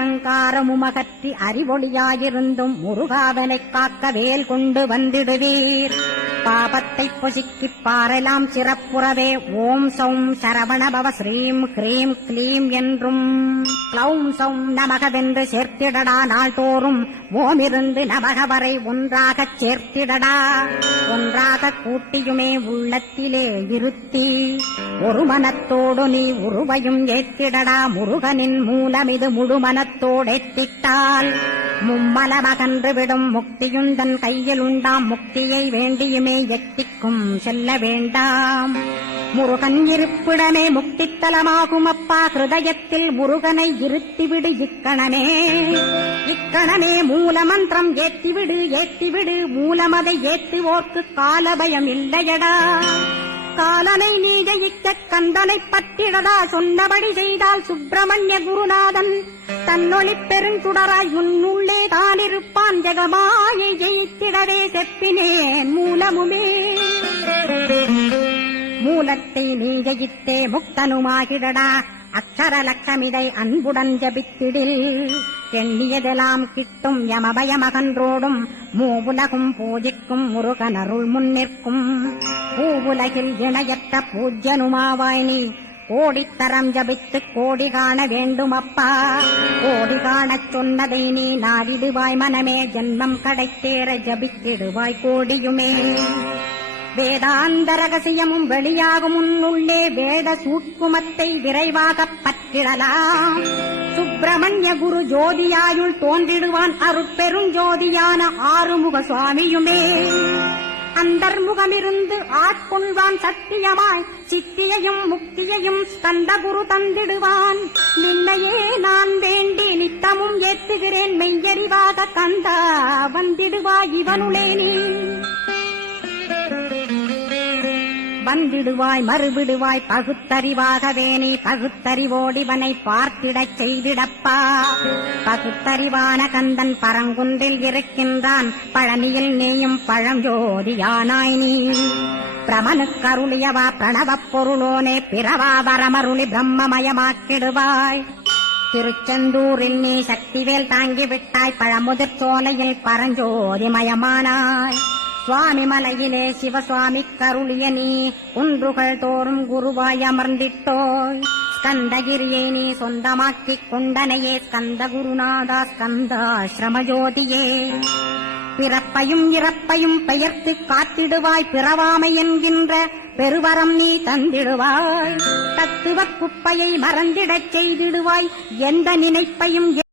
அகங்காரமுமகற்றி அறிவொளியாயிருந்தும் முருகாவனைக் காக்க வேல் கொண்டு வந்திடுவீர். பாபத்தை பொசுக்கிப் பாரெலாம் சிறப்புறவே ஓம் சௌம் சரவணபவ ஸ்ரீம் ஹ்ரீம் க்ளீம் என்றும் க்ளௌம் சௌம் நமகவென்று சேர்த்திடடா. நாள்தோறும் ஓமிருந்து நமக வரை ஒன்றாகச் சேர்த்திடடா. ஒன்றாக கூட்டியுமே உள்ளத்திலே இருத்தி ஒரு மனத்தோடு நீ உருவையும் ஏத்திடடா. முருகனின் மூலமிது முழுமனத்தோடேத்திட்டால் மும்மலமகன்று விடும். முக்தியுந்தன் கையில் உண்டாம். முக்தியை வேண்டியுமே எட்டிக்கும் செல்ல வேண்டாம். முருகன் இருப்பிடமே முக்தித்தலமாகும் அப்பா. ஹிருதயத்தில் முருகனை இருத்திவிடு இக்கணமே. இக்கணமே மூலமந்திரம் ஏத்திவிடு ஏத்திவிடு. மூலமதை ஏத்துவோர்க்கு காலபயம் இல்லையடா. காலனை நீ ஜெயிக்க கந்தனை பற்றிடடா. சொன்னபடி செய்தால் சுப்பிரமணிய குருநாதன் தன்னொளி பெருங்குடராய் உன்னுள்ளே தானிருப்பான். ஜெகமாயை ஜெயித்திடவே செப்பினேன் மூலமுமே. மூலத்தை நீ ஜெயித்தே முக்தனுமாகிடடா. அக்ஷர லட்சமிதை அன்புடன் ஜபித்திடில் எண்ணியதெல்லாம் கிட்டும். யமபயமகன்றோடும் மூவுலகும் பூஜிக்கும் முருகனருள் முன்னிற்கும். பூவுலகில் இணையற்ற பூஜ்யனுமாவாய் நீ கோடித்தரம் ஜபித்து கோடி காண வேண்டுமப்பா. கோடி காணச் சொன்னதை நீ நாடிடுவாய் மனமே. ஜென்மம் கடைத்தேற ஜபித்திடுவாய் கோடியுமே. வேதாந்த ரகசியமும் வெளியாகும் உன்னுள்ளே. வேத சூட்குமத்தை விரைவாகப் பற்றிடலாம். சுப்பிரமணிய குரு ஜோதியாயுள் தோன்றிடுவான். அருட்பெருஞ்சோதியான ஆறுமுக சுவாமியுமே. அந்தர்முகமிருந்து ஆட்கொள்வான் சத்தியமாய். சித்தியையும் முக்தியையும் ஸ்கந்த குரு தந்திடுவான். நின்னையே நான் வேண்டி நித்தமும் ஏத்துகிறேன் மெய்யறிவாக கந்தா. வந்திடுவாய் இவனுளே நீ. வந்திடுவாய் மறுவிடுவாய் பகுத்தறிவாகவே நீ. பகுத்தறிவோடிவனை பார்த்திடச் செய்திடப்பா. பகுத்தறிவான கந்தன் பரங்குன்றில் இருக்கின்றான். பழனியில் நீயும் பழஞ்சோதியானாய் நீ. பிரமனுக்கருளியவா பிரணவப் பொருளோனே. பிறவா வரமருளி பிரம்மமயமாக்கிடுவாய். திருச்செந்தூரில் நீ சக்திவேல் தாங்கிவிட்டாய். பழமுதிர் சோலையில் பரஞ்சோதிமயமானாய். சுவாமி மலையிலே சிவசுவாமி கருளிய நீ. குன்றுகள் தோறும் குருவாய் அமர்ந்திட்டோய். ஸ்கந்தகிரியை நீ சொந்தமாக்கிக் கொண்டனையே. ஸ்கந்த குருநாதா ஸ்கந்தாஸ்ரமஜோதியே. பிறப்பையும் இறப்பையும் பெயர்த்து காத்திடுவாய். பிறவாமை என்கின்ற பெருவரம் நீ தந்திடுவாய். தத்துவ குப்பையை மறந்திடச் செய்திடுவாய். எந்த நினைப்பையும்